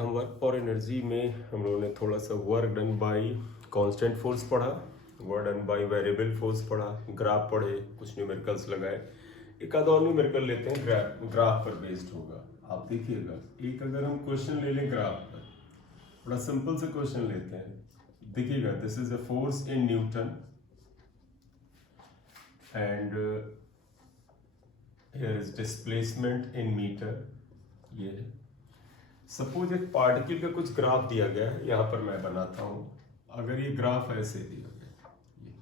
हम work for energy में हम लोगों ने थोड़ा सा work done by constant force पढ़ा, work done by variable force पढ़ा, ग्राफ पढ़े, कुछ न्यूमेरिकल्स लगाए। एक आध और न्यूमेरिकल लेते हैं, ग्राफ पर बेस्ड होगा। आप देखिएगा, एक अगर हम क्वेश्चन ले लें ग्राफ पर, बड़ा सिंपल से क्वेश्चन लेते हैं। देखिएगा, this is a force in newton and here is displacement in metre. ये सपोज एक पार्टिकल का कुछ ग्राफ दिया गया है, यहां पर मैं बनाता हूं। अगर ये ग्राफ ऐसे दिया गया ये,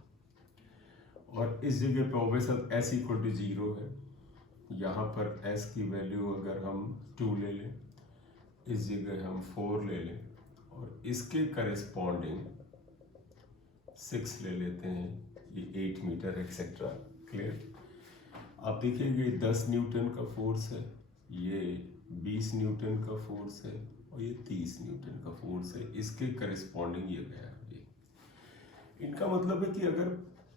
और इस जगह पे ऑब्वियस एस इक्वल टू 0 है, यहां पर एस की वैल्यू अगर हम 2 ले लें, इस जगह हम 4 ले लें, और इसके करेस्पॉन्डिंग 6 ले लेते हैं, ये 8 मीटर एक्सेट्रा। क्लियर? आप देखिएगा, 10 न्यूटन का फोर्स है, ये 20 न्यूटन का फोर्स है, और ये 30 न्यूटन का फोर्स है। इसके करस्पॉन्डिंग ये गया ये। इनका मतलब है कि अगर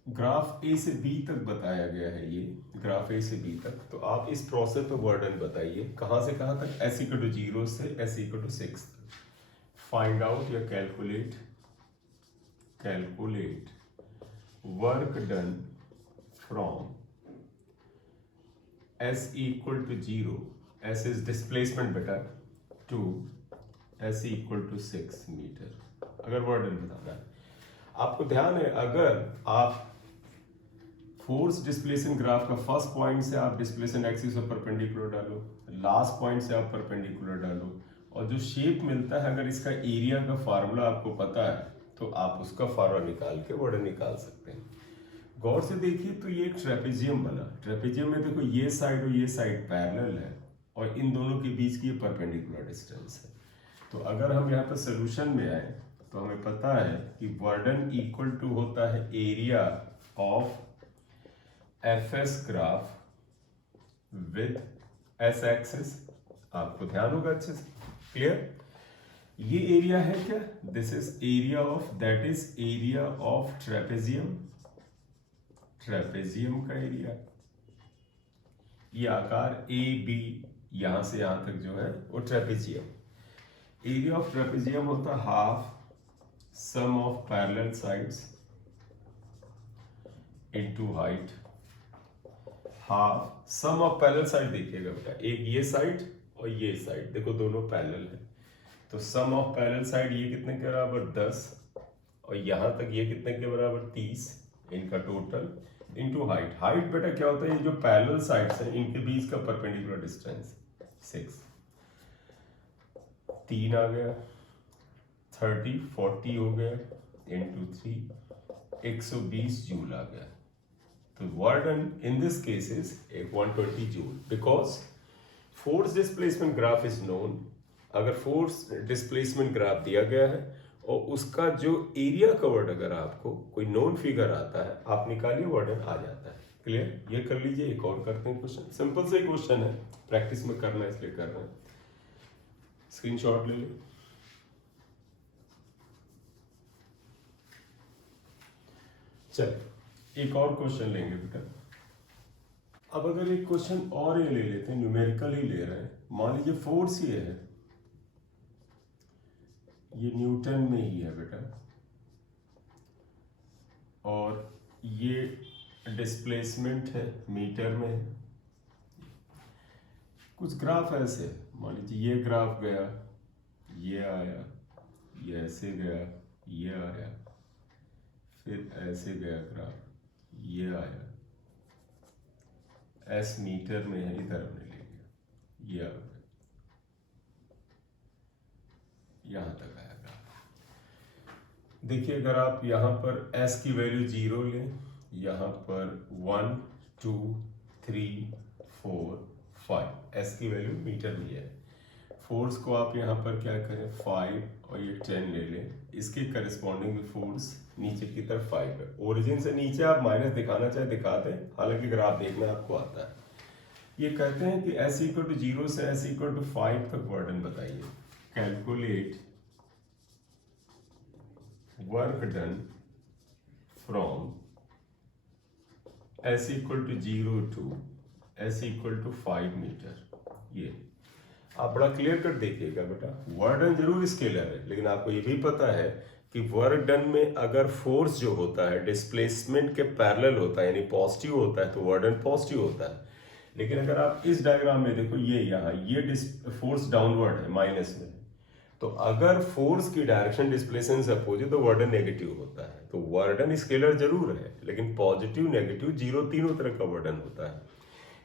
ग्राफ ए से बी तक बताया गया है, ये ग्राफ ए से बी तक, तो आप इस प्रोसेस पे वर्डन बताइए, कहाँ से कहाँ तक, एस इक्वल टू 0 से एस इक्वल टू 6 तक। फाइंड आउट या calculate work done from S equal to 0, S is displacement बेटा, to S equal to 6 metre. अगर वर्डन बताना है आपको, ध्यान है, अगर आप फोर्स डिस्प्लेसिंग ग्राफ का फर्स्ट पॉइंट से आप डिस्प्लेसिंग एक्सिस पर परपेंडिकुलर डालो, लास्ट पॉइंट से आप परपेंडिकुलर डालो, और जो शेप मिलता है, अगर इसका एरिया का फार्मूला आपको पता है, तो आप उसका फार्मूला निकाल के वर्डन निकाल सकते हैं। गौर से देखिए, तो ये एक ट्रेपेजियम बना। ट्रेपेजियम में देखो, ये साइड और ये साइड पैरेलल है, और इन दोनों के बीच की परपेंडिकुलर डिस्टेंस है। तो अगर हम यहाँ पर सोल्यूशन में आए, तो हमें पता है कि वर्डन इक्वल टू होता है area of F S graph with S axis. आपको ध्यान होगा अच्छे से। क्लियर? ये एरिया है क्या? This is area of, that is area of trapezium का एरिया। ये आकार ए बी यहां से यहां तक जो है वो ट्रेपेजियम। एरिया ऑफ ट्रेपेजियम होता है half sum of parallel sides into height. Half sum of parallel side, देखिएगा बेटा, एक ये साइड और ये साइड, देखो दोनों पैरेलल है, तो सम ऑफ पैरेलल साइड ये कितने के बराबर 10, और यहां तक ये कितने के बराबर 30, इनका टोटल इनटू हाइट। हाइट बेटा क्या होता है? ये जो पैरेलल साइड्स हैं, इनके बीच का परपेंडिकुलर डिस्टेंस 6। 3 आ गया, 30 40 हो गया, इनटू 3 120 जूल आ गया। तो work done in this case is 120 joule, because force displacement graph is known. अगर फोर्स डिस्प्लेसमेंट ग्राफ दिया गया है और उसका जो एरिया कवर्ड अगर आपको कोई नोन फिगर आता है, आप निकालिए, वर्डन आ जाता है। क्लियर? ये कर लीजिए। एक और करते हैं क्वेश्चन, सिंपल से क्वेश्चन है, प्रैक्टिस में करना है इसलिए कर रहे हैं। स्क्रीनशॉट ले लो। चल, एक और क्वेश्चन लेंगे बेटा। अब अगर एक क्वेश्चन और ये ले लेते हैं, न्यूमेरिकल ही ले रहे हैं। मान लीजिए फोर्स ये है, ये न्यूटन में ही है बेटा, और ये डिस्प्लेसमेंट है मीटर में है। कुछ ग्राफ ऐसे, मान लीजिए ये ग्राफ गया, ये आया, ये ऐसे गया, ये आया, फिर ऐसे गया ग्राफ, ये आया, एस मीटर में है, इधर हमने ले लिया, ये आ गया, यहां तक आया ग्राफ। देखिए, अगर आप यहां पर एस की वैल्यू 0 लें, यहां पर 1 2 3 4 5, एस की वैल्यू मीटर में है। फोर्स को आप यहाँ पर क्या करें, 5 और ये 10 ले लें, इसके करस्पॉन्डिंग फोर्स नीचे की तरफ 5 है। ओरिजिन से नीचे आप माइनस दिखाना चाहे दिखा दें, हालांकि ग्राफ देखना आपको आता है। ये कहते हैं कि s इक्वल टू 0 से s इक्वल टू 5 तक वर्डन बताइए। Calculate work done from s equal to 0 to s equal to 5 metre. ये आप बड़ा क्लियर कट देखिएगा बेटा, वर्क डन जरूर स्केलर है, लेकिन आपको ये भी पता है कि वर्क डन में अगर फोर्स जो होता है डिस्प्लेसमेंट के पैरेलल होता है, यानी पॉजिटिव होता है, तो वर्क डन पॉजिटिव होता है। लेकिन अगर आप इस डायग्राम में देखो, ये यहाँ ये फोर्स डाउनवर्ड है, माइनस में, तो अगर फोर्स की डायरेक्शन डिस्प्लेसमेंट से अपोजिट तो वर्क डन नेगेटिव होता है। तो वर्क डन स्केलर जरूर है, लेकिन पॉजिटिव नेगेटिव जीरो तीनों तरह का वर्क डन होता है।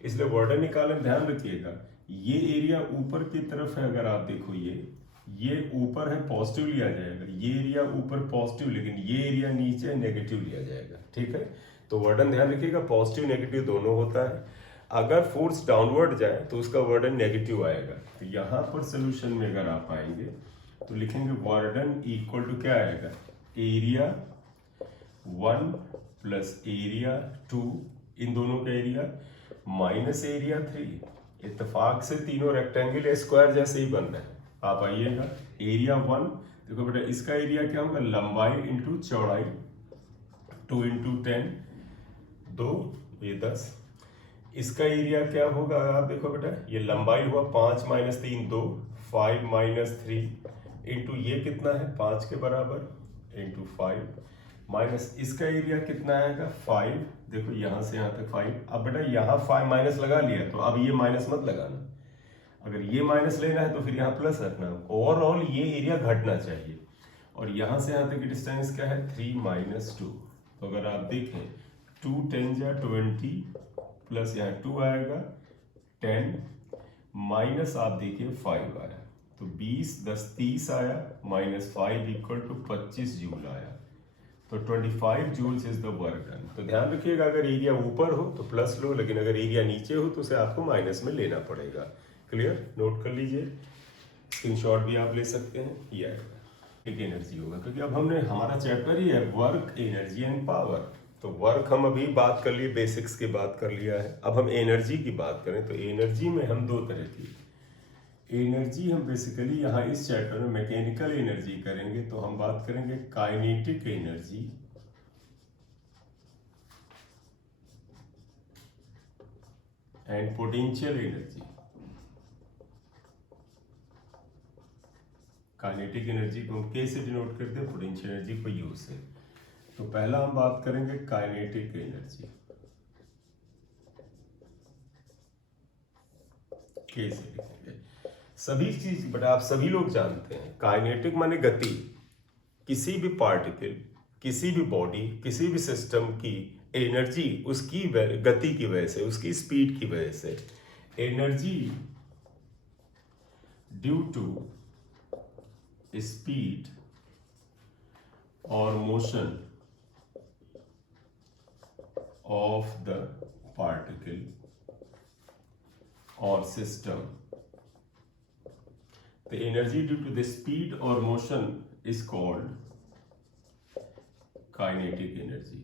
इसलिए वर्क डन निकालने में ध्यान रखिएगा, ये एरिया ऊपर की तरफ है, अगर आप देखो ये ऊपर है पॉजिटिव लिया जाएगा, ये एरिया ऊपर पॉजिटिव, लेकिन ये एरिया नीचे नेगेटिव लिया जाएगा। ठीक है, तो वर्क डन ध्यान रखिएगा पॉजिटिव नेगेटिव दोनों होता है। अगर फोर्स डाउनवर्ड जाए तो उसका वर्क डन नेगेटिव आएगा। तो यहाँ पर सोल्यूशन में अगर आप आएंगे तो लिखेंगे वर्क डन इक्वल टू क्या आएगा, एरिया 1 प्लस एरिया 2, इन दोनों का एरिया माइनस एरिया 3। इत्तेफाक से तीनों रेक्टेंगल या स्क्वायर जैसे ही बन रहे हैं। आप आइएगा एरिया 1, देखो बेटा इसका एरिया क्या होगा, लंबाई इंटू चौड़ाई, 2 इंटू 10 2, ये 10। इसका एरिया क्या होगा, आप देखो बेटा ये लंबाई हुआ 5 माइनस 3 2, 5 माइनस 3 इंटू ये कितना है 5 के बराबर इंटू 5 माइनस इसका एरिया कितना आएगा 5, देखो यहाँ से यहाँ तक 5। अब बेटा यहाँ 5 माइनस लगा लिया, तो अब ये माइनस मत लगाना, अगर ये माइनस लेना है तो फिर यहाँ प्लस रखना। ओवरऑल ये एरिया घटना चाहिए, और यहाँ से यहाँ तक की डिस्टेंस क्या है 3 माइनस 2। तो अगर आप देखें 2 10 जा 20 प्लस यहाँ 2 आएगा 10 माइनस आप देखिए 5 आया, तो 20 10 30 आया माइनस 5 इक्वल टू 25 जूल आया। तो 25 joules is the work done. तो ध्यान रखिएगा अगर एरिया ऊपर हो तो प्लस लो, लेकिन अगर एरिया नीचे हो तो उसे आपको माइनस में लेना पड़ेगा। क्लियर, नोट कर लीजिए, स्क्रीनशॉट भी आप ले सकते हैं। ये एक एनर्जी होगा, क्योंकि अब हमने हमारा चैप्टर ही है वर्क एनर्जी एंड पावर। तो वर्क हम अभी बात कर लिए, बेसिक्स की बात कर लिया है। अब हम एनर्जी की बात करें तो एनर्जी में हम दो तरह की एनर्जी, हम बेसिकली यहाँ इस चैप्टर में मैकेनिकल एनर्जी करेंगे, तो हम बात करेंगे kinetic energy and potential energy. Kinetic energy को हम के से डिनोट करते हैं, पोटेंशियल एनर्जी को यू से। तो पहला हम बात करेंगे काइनेटिक एनर्जी, के से लिखेंगे सभी चीज, बट आप सभी लोग जानते हैं काइनेटिक माने गति। किसी भी पार्टिकल, किसी भी बॉडी, किसी भी सिस्टम की एनर्जी उसकी गति की वजह से, उसकी स्पीड की वजह से। एनर्जी ड्यू टू स्पीड और मोशन ऑफ द पार्टिकल और system, the energy due to the speed or motion is called kinetic energy।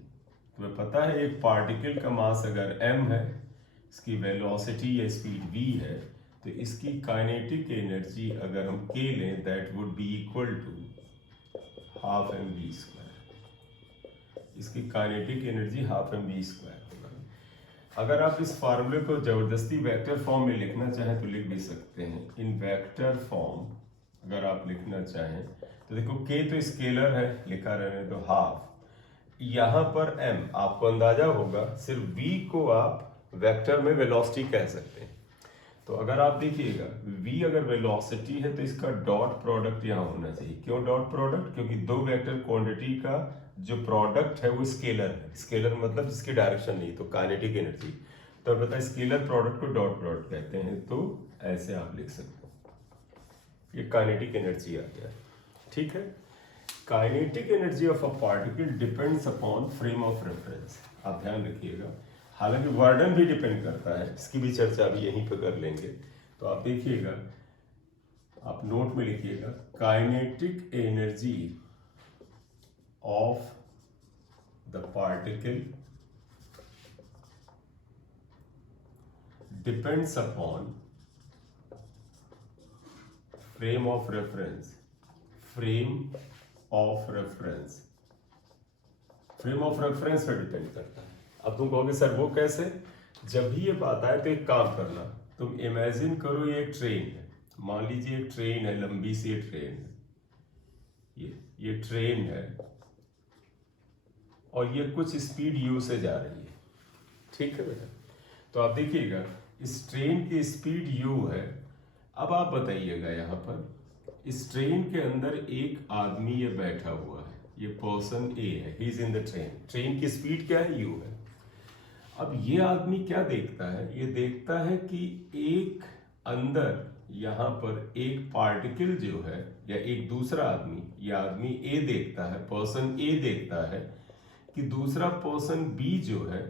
तुम्हें पता है एक पार्टिकल का मास अगर m है, इसकी वेलोसिटी या स्पीड v है, तो इसकी काइनेटिक एनर्जी अगर हम k लें that would be equal to half m v square. इसकी kinetic energy half m v square. अगर आप इस फार्मूले को जबरदस्ती वेक्टर फॉर्म में लिखना चाहें तो लिख भी सकते हैं। इन वेक्टर फॉर्म अगर आप लिखना चाहें तो देखो k तो स्केलर है, लिखा रहने तो हाफ, यहाँ पर m आपको अंदाजा होगा, सिर्फ v को आप वेक्टर में वेलोसिटी कह सकते हैं। तो अगर आप देखिएगा v अगर वेलोसिटी है तो इसका डॉट प्रोडक्ट यहाँ होना चाहिए। क्यों डॉट प्रोडक्ट, क्योंकि दो वेक्टर क्वांटिटी का जो प्रोडक्ट है वो स्केलर है। स्केलर मतलब जिसकी डायरेक्शन नहीं, तो काइनेटिक एनर्जी। तो पता है scalar product co dot product कहते हैं, तो ऐसे आप लिख सकते हैं। ये काइनेटिक एनर्जी आ गया, ठीक है। Kinetic energy of a particle depends upon frame of reference. आप ध्यान रखिएगा, हालांकि वर्डन भी डिपेंड करता है, इसकी भी चर्चा अभी यहीं पर कर लेंगे। तो आप देखिएगा, आप नोट में लिखिएगा kinetic energy of the particle depends upon frame of reference। frame of reference, frame of reference पर डिपेंड करता है। अब तुम कहोगे सर वो कैसे, जब भी ये बात आए तो एक काम करना, तुम इमेजिन करो ये एक ट्रेन है, मान लीजिए एक ट्रेन है, लंबी सी ट्रेन है, ये ट्रेन है और ये कुछ स्पीड u से जा रही है, ठीक है बेटा। तो आप देखिएगा इस ट्रेन की स्पीड u है। अब आप बताइएगा यहाँ पर इस ट्रेन के अंदर एक आदमी ये बैठा हुआ है, ये पर्सन ए है, he is in the train. Train की स्पीड क्या है, u है। अब ये आदमी क्या देखता है, ये देखता है कि एक अंदर यहाँ पर एक पार्टिकल जो है, या एक दूसरा आदमी, ये आदमी ए देखता है, पर्सन ए देखता है कि दूसरा पर्सन बी जो है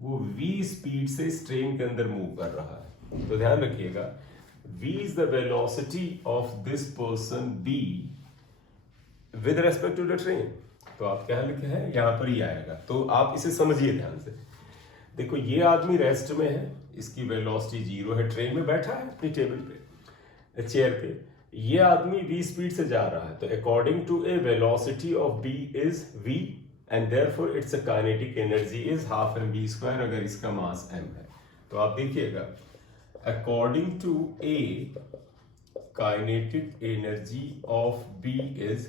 वो v स्पीड से इस ट्रेन के अंदर मूव कर रहा है। तो ध्यान रखिएगा, v is the velocity of this person b with respect to the train. तो आप क्या लिखे हैं, यहाँ पर ही आएगा। तो आप इसे समझिए ध्यान से। देखो ये आदमी रेस्ट में है, इसकी वेलोसिटी 0 है, ट्रेन में बैठा है अपनी टेबल पे, चेयर पे। ये आदमी v स्पीड से जा रहा है, तो according to A velocity of b is v and therefore its kinetic energy is half mv square अगर इसका मास m है। तो आप देखिएगा according to a kinetic energy of b is,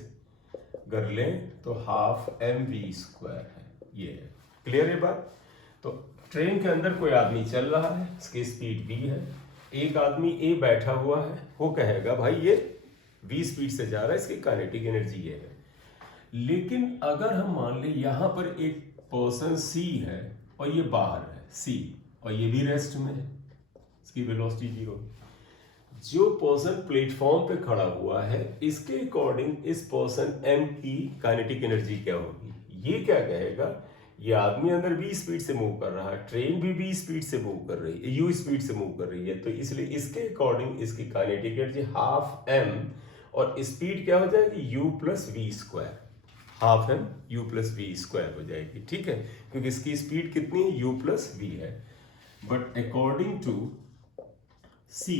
कर लें तो half mv square है। ये है, क्लियर है बात। तो ट्रेन के अंदर कोई आदमी चल रहा है, इसकी स्पीड v है, एक आदमी a बैठा हुआ है, वो कहेगा भाई ये v स्पीड से जा रहा है, इसकी काइनेटिक एनर्जी ये है। लेकिन अगर हम मान लें यहां पर एक पर्सन C है और ये बाहर है C, और ये भी रेस्ट में है, इसकी वेलोसिटी 0। जो पर्सन प्लेटफॉर्म पे खड़ा हुआ है, इसके अकॉर्डिंग इस पर्सन M की काइनेटिक एनर्जी क्या होगी, ये क्या कहेगा, ये आदमी अंदर v स्पीड से मूव कर रहा है, ट्रेन भी v स्पीड से मूव कर रही है, u स्पीड से मूव कर रही है, तो इसलिए इसके अकॉर्डिंग इसकी काइनेटिक एनर्जी हाफ m, और स्पीड क्या हो जाएगी u plus v square, half m u plus v square हो जाएगी, ठीक है, क्योंकि इसकी स्पीड कितनी है, u प्लस वी है। But according to C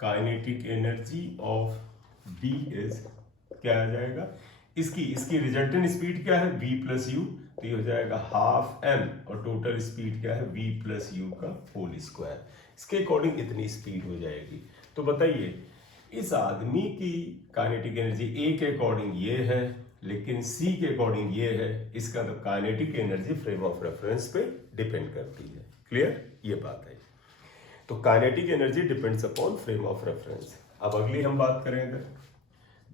kinetic energy of B is, क्या आ जाएगा, इसकी रिजल्टेंट स्पीड क्या है, v प्लस यू, तो ये हो जाएगा हाफ m, और टोटल स्पीड क्या है, v प्लस यू का होल स्क्वायर। इसके अकॉर्डिंग इतनी स्पीड हो जाएगी। तो बताइए इस आदमी की काइनेटिक एनर्जी A के अकॉर्डिंग ये है, लेकिन C के अकॉर्डिंग ये है, इसका तो kinetic energy frame of reference पे डिपेंड करती है। क्लियर, ये बात है। तो kinetic energy depends upon frame of reference. अब अगली हम बात करेंगे,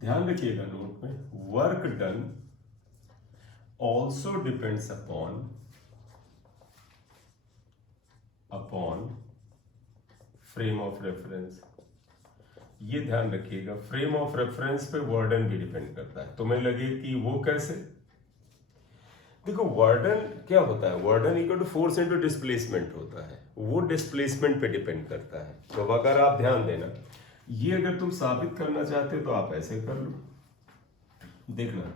ध्यान रखिएगा नोट में, work done also depends upon frame of reference. ये ध्यान रखिएगा, फ्रेम ऑफ रेफरेंस पे वर्डन भी डिपेंड करता है। तुम्हें लगे कि वो कैसे, देखो वर्डन क्या होता है, work done equal to force into displacement होता है, वो डिस्प्लेसमेंट पे डिपेंड करता है। तो अगर आप ध्यान देना, ये अगर तुम साबित करना चाहते हो तो आप ऐसे कर लो, देखना,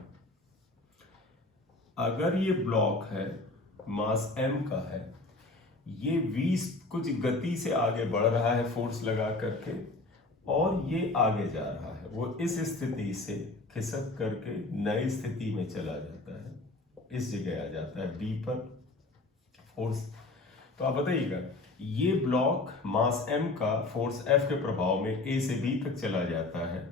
अगर ये ब्लॉक है, मास m का है, ये v कुछ गति से आगे बढ़ रहा है फोर्स लगा करके, और ये आगे जा रहा है, वो इस स्थिति से खिसक करके नई स्थिति में चला जाता है, इस जगह आ जाता है B पर फोर्स। तो आप बताइएगा, ये ब्लॉक मास m का फोर्स F के प्रभाव में A से B तक चला जाता है,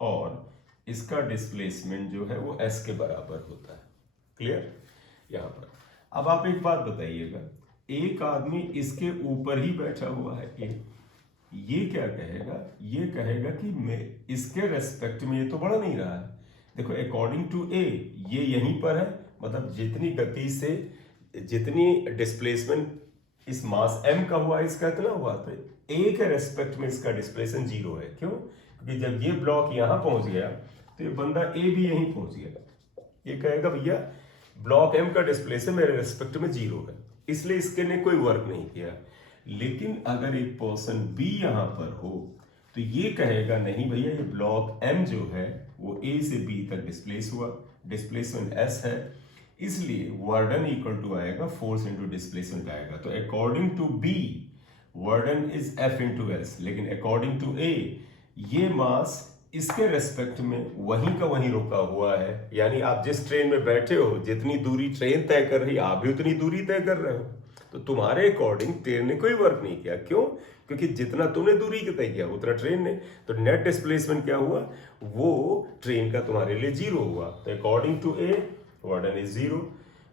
और इसका डिस्प्लेसमेंट जो है वो S के बराबर होता है। क्लियर, यहाँ पर। अब आप एक बात बताइएगा, एक आदमी इसके ऊपर ही बैठा हुआ है A, ये क्या कहेगा, ये कहेगा कि मैं इसके रेस्पेक्ट में ये तो बढ़ नहीं रहा है। देखो अकॉर्डिंग टू A ये यहीं पर है, मतलब जितनी गति से जितनी डिस्प्लेसमेंट इस मास m का हुआ, इसका इतना हुआ, तो A के रेस्पेक्ट में इसका डिस्प्लेसमेंट 0 है। क्यों, क्योंकि जब ये ब्लॉक यहाँ पहुंच गया तो ये बंदा A भी यहीं पहुंच गया, ये कहेगा भैया ब्लॉक m का डिस्प्लेसमेंट मेरे रेस्पेक्ट में 0 है, इसलिए इसके ने कोई वर्क नहीं किया। लेकिन अगर एक पर्सन B यहाँ पर हो तो ये कहेगा नहीं भैया, ये ब्लॉक M जो है वो A से B तक डिस्प्लेस हुआ, डिस्प्लेसमेंट S है, इसलिए वर्डन इक्वल टू आएगा फोर्स इंटू डिस्प्लेसमेंट आएगा। तो according to B work done is F into S, लेकिन अकॉर्डिंग टू A ये मास इसके रेस्पेक्ट में वहीं का वहीं रुका हुआ है। यानी आप जिस ट्रेन में बैठे हो, जितनी दूरी ट्रेन तय कर रही है, आप भी उतनी दूरी तय कर रहे हो। तो तुम्हारे अकॉर्डिंग ट्रेन ने कोई वर्क नहीं किया। क्यों? क्योंकि जितना तुमने दूरी तय किया उतना ट्रेन ने, तो नेट डिस्प्लेसमेंट क्या हुआ, वो ट्रेन का तुम्हारे लिए जीरो हुआ। तो according to A work done is zero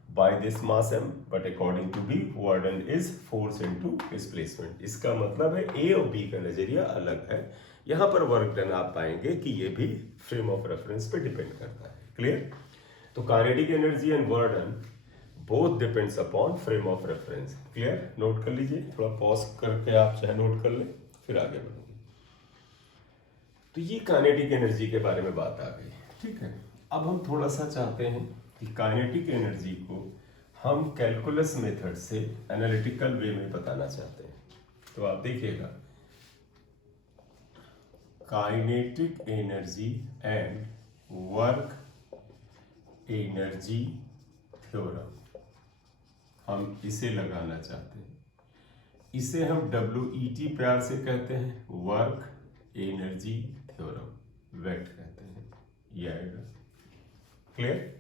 by this mass m, but according to B work done is force into displacement. इसका मतलब है ए और बी का नजरिया अलग है। यहां पर वर्क डन आप पाएंगे कि ये भी फ्रेम ऑफ रेफरेंस पे डिपेंड करता है। क्लियर? तो kinetic energy and work done both depends upon frame of reference. Clear? Note कर लीजिए, थोड़ा पॉज करके आप चाहे नोट कर लें, फिर आगे बढ़ेंगे। तो ये काइनेटिक एनर्जी के बारे में बात आ गई। ठीक है, अब हम थोड़ा सा चाहते हैं कि काइनेटिक एनर्जी को हम कैलकुलस मेथड से एनालिटिकल वे में बताना चाहते हैं। तो आप देखिएगा, kinetic energy and work energy theorem, हम इसे लगाना चाहते हैं। इसे हम WET प्यार से कहते हैं, वर्क एनर्जी थ्योरम, वेट कहते हैं। ये आएगा। क्लियर?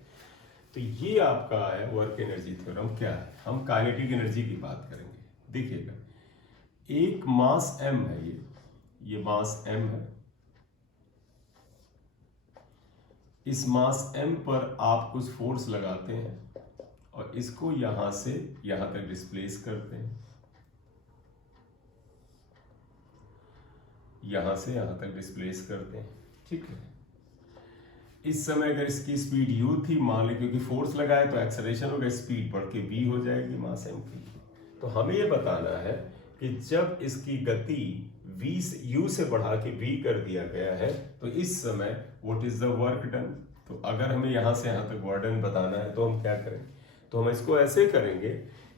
तो ये आपका है वर्क एनर्जी थ्योरम। क्या है? हम काइनेटिक एनर्जी की बात करेंगे। देखिएगा, एक मास m है, ये मास m है। इस मास m पर आप कुछ फोर्स लगाते हैं और इसको यहां से यहां तक डिस्प्लेस करते हैं, यहां से यहां तक डिस्प्लेस करते हैं। ठीक है, इस समय अगर इसकी स्पीड u थी, मान लें क्योंकि फोर्स लगाए तो एक्सेलरेशन होगा, स्पीड बढ़ के v हो जाएगी मास m की। तो हमें ये बताना है कि जब इसकी गति v से u से बढ़ा के v कर दिया गया है तो इस समय what is the work done. तो अगर हमें यहां से यहां तक वर्क डन बताना है तो हम क्या करें, तो हम इसको ऐसे करेंगे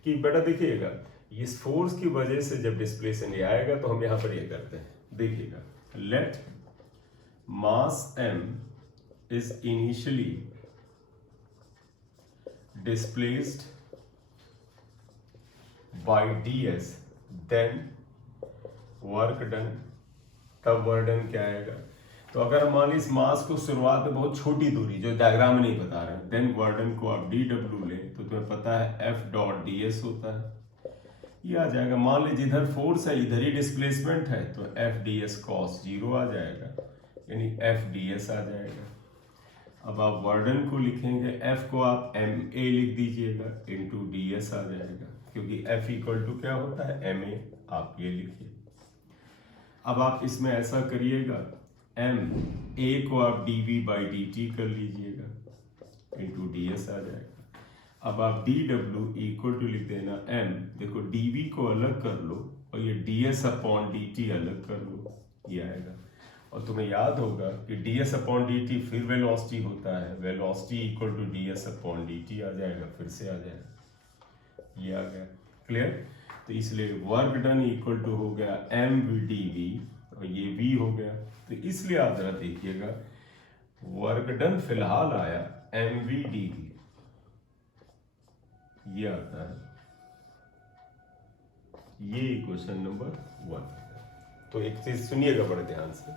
कि बेटा देखिएगा, इस फोर्स की वजह से जब डिस्प्लेसन ये आएगा तो हम यहां पर ये करते हैं। देखिएगा, let mass m is initially displaced by ds, then work done। तब वर्क डन क्या आएगा? तो अगर हम मान ली इस मास को शुरुआत में बहुत छोटी दूरी, जो डायग्राम में नहीं बता रहे हैं, देन वर्क डन को आप dw लें तो तुम्हें पता है F डॉट ds होता है। ये आ जाएगा, मान लीजिए इधर फोर्स है, इधर ही डिस्प्लेसमेंट है, तो F ds cos 0 आ जाएगा, यानी F ds आ जाएगा। अब आप वर्डन को लिखेंगे, F को आप ma लिख दीजिएगा, इंटू ds आ जाएगा, क्योंकि F इक्वल टू क्या होता है, ma। आप ये लिखिए। अब आप इसमें ऐसा करिएगा, ma को आप dv बाई dt कर लीजिएगा, इंटू ds आ जाएगा। अब आप dw इक्वल टू लिख देना m, देखो dv को अलग कर लो और ये ds अपॉन dt अलग कर लो, ये आएगा। और तुम्हें याद होगा कि ds अपॉन dt फिर वेलोसिटी होता है, velocity equal to ds upon dt आ जाएगा, फिर से आ जाएगा, ये आ गया। क्लियर? तो इसलिए वर्क डन इक्वल टू हो गया mv/dv और ये v हो गया। तो इसलिए आप जरा देखिएगा, वर्क डन फिलहाल आया mv/dv, ये आता है, ये क्वेश्चन नंबर 1। तो एक चीज सुनिएगा बड़े ध्यान से,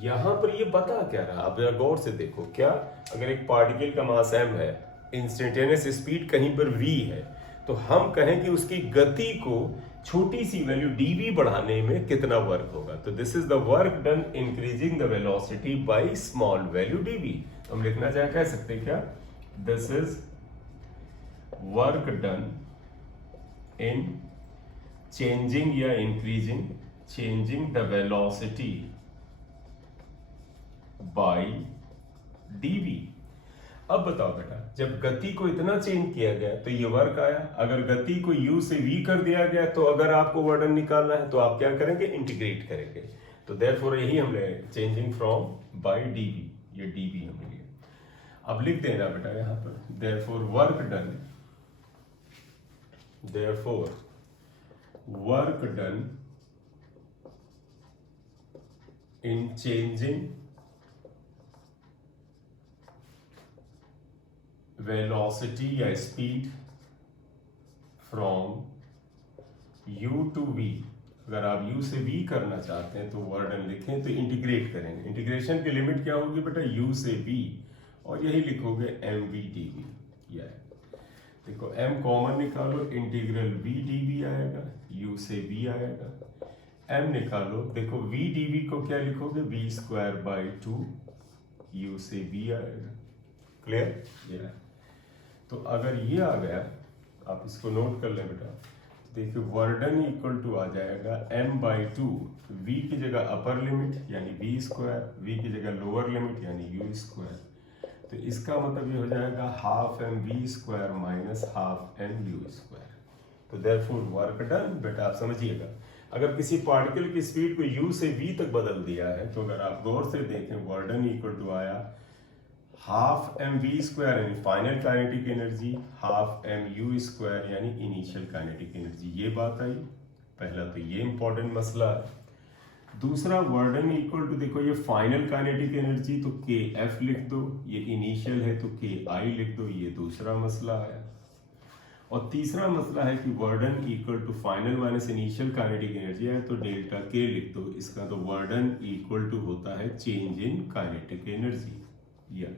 यहां पर ये बता क्या रहा, आप जरा गौर से देखो। क्या? अगर एक पार्टिकल का मास m है, इंस्टेंटेनियस स्पीड कहीं पर v है, तो हम कहें कि उसकी गति को छोटी सी वैल्यू dv बढ़ाने में कितना वर्क होगा। तो this is the work done increasing the velocity by small value dv। तो हम लिखना चाहे कह सकते हैं क्या, this is work done in changing या increasing, changing the velocity by dv। अब बताओ बेटा, जब गति को इतना चेंज किया गया तो ये वर्क आया। अगर गति को u से v कर दिया गया तो अगर आपको वर्क डन निकालना है तो आप क्या करेंगे, इंटीग्रेट करेंगे। तो देयरफॉर यही हम ले चेंजिंग फ्रॉम बाय dv, ये dv हमने लिया। अब लिख देना बेटा यहां पर, therefore work done in changing velocity या speed from u to v। अगर आप u से v करना चाहते हैं तो वर्क डन लिखें, तो इंटीग्रेट करेंगे। इंटीग्रेशन की लिमिट क्या होगी बेटा, u से v, और यही लिखोगे mv/dv। यह है, देखो m कॉमन निकालो, इंटीग्रल v dv आएगा, u से v आएगा, m निकालो, देखो v dv को क्या लिखोगे, v स्क्वायर बाई 2, u से v आएगा। क्लियर? ये तो अगर ये आ गया, आप इसको नोट कर लें बेटा, देखिए वर्डन इक्वल टू आ जाएगा m बाई 2, v की जगह अपर लिमिट यानी v स्क्वायर, v की जगह लोअर लिमिट यानी u स्क्वायर, तो इसका मतलब ये हो जाएगा half m v square minus half m u square. तो देयरफॉर वर्क डन, बेटा आप समझिएगा, अगर किसी पार्टिकल की स्पीड को u से v तक बदल दिया है, तो अगर आप गौर से देखें वर्डन इक्वल टू आया हाफ एम वी स्क्वायर यानी final kinetic energy, half m u square यानी इनिशियल काइनेटिक एनर्जी। ये बात आई, पहला तो ये इंपॉर्टेंट मसला है। दूसरा वर्डन इक्वल टू, देखो ये फाइनल काइनेटिक एनर्जी तो के एफ लिख दो, ये इनिशियल है तो के आई लिख दो, ये दूसरा मसला आया। और तीसरा मसला है कि work done equal to final minus initial kinetic energy है तो डेल्टा के लिख दो, इसका तो वर्डन इक्वल टू होता है चेंज इन काइनेटिक एनर्जी। या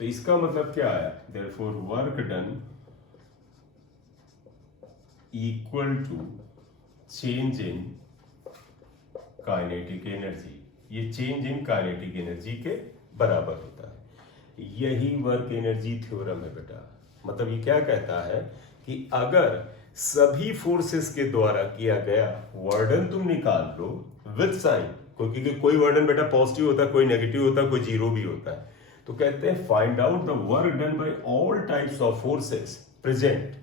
तो इसका मतलब क्या आया, therefore work done equal to change in kinetic energy, ये चेंज इन काइनेटिक एनर्जी के बराबर होता है। यही वर्क एनर्जी थ्योरम है बेटा। मतलब ये क्या कहता है कि अगर सभी फोर्सेस के द्वारा किया गया वर्डन तुम निकाल लो विद साइन, क्योंकि कोई वर्डन बेटा पॉजिटिव होता है, कोई नेगेटिव होता है, कोई जीरो भी होता है, तो कहते हैं find out the work done by all types of forces present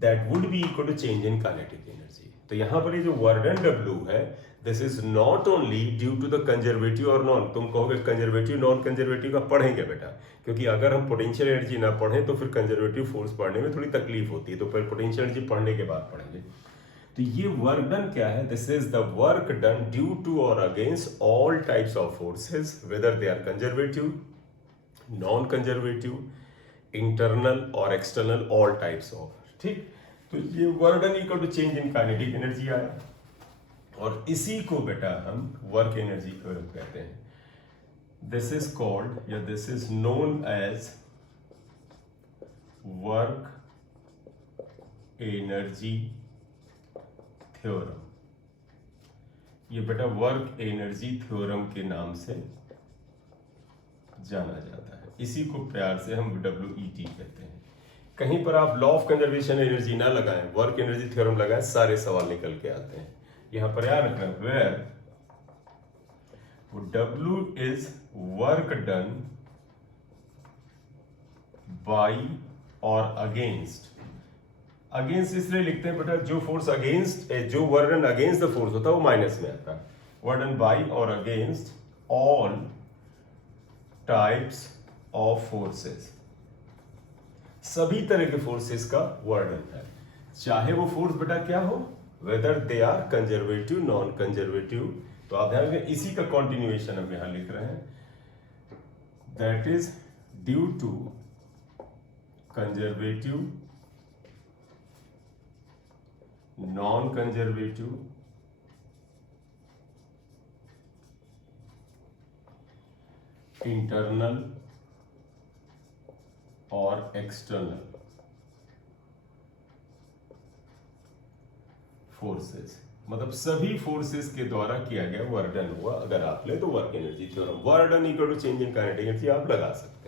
that would be equal to change in kinetic energy. तो यहां पर ये जो वर्क डन W है, this is not only due to the conservative और non. तुम कहोगे conservative non conservative का पढ़ेंगे बेटा, क्योंकि अगर हम पोटेंशियल एनर्जी ना पढ़ें तो फिर कंजर्वेटिव फोर्स पढ़ने में थोड़ी तकलीफ होती है, तो फिर पोटेंशियल एनर्जी पढ़ने के बाद पढ़ेंगे। तो ये वर्क डन क्या है, this is the work done due to और against all types of forces whether they are conservative, non conservative, internal और एक्सटर्नल, ऑल टाइप्स ऑफ। ठीक, तो ये work done equal to change in kinetic energy आया, और इसी को बेटा हम वर्क एनर्जी थ्योरम कहते हैं। दिस इज कॉल्ड या this is known as work energy theorem. ये बेटा वर्क एनर्जी थ्योरम के नाम से जाना जाता है, इसी को प्यार से हम WET कहते हैं। कहीं पर आप लॉ ऑफ कंजर्वेशन एनर्जी ना लगाएं, वर्क एनर्जी थ्योरम लगाएं, सारे सवाल निकल के आते हैं। यहां पर याद रखना, where W is work done by और अगेंस्ट। अगेंस्ट इसलिए लिखते हैं बेटा, जो फोर्स अगेंस्ट, जो work done against the force होता है वो माइनस में आता है। वर्क डन बाई और against all types of forces, सभी तरह के फोर्सेस का वर्क डन है, चाहे वो फोर्स बेटा क्या हो, whether they are conservative non conservative. तो आप ध्यान रखें, इसी का कॉन्टिन्यूएशन हम यहां लिख रहे हैं, that is due to conservative, non conservative, internal और एक्सटर्नल फोर्सेस। मतलब सभी फोर्सेस के द्वारा किया गया वर्क डन हुआ, अगर आप ले तो work energy theorem, work done equal to change in kinetic energy आप लगा सकते हैं।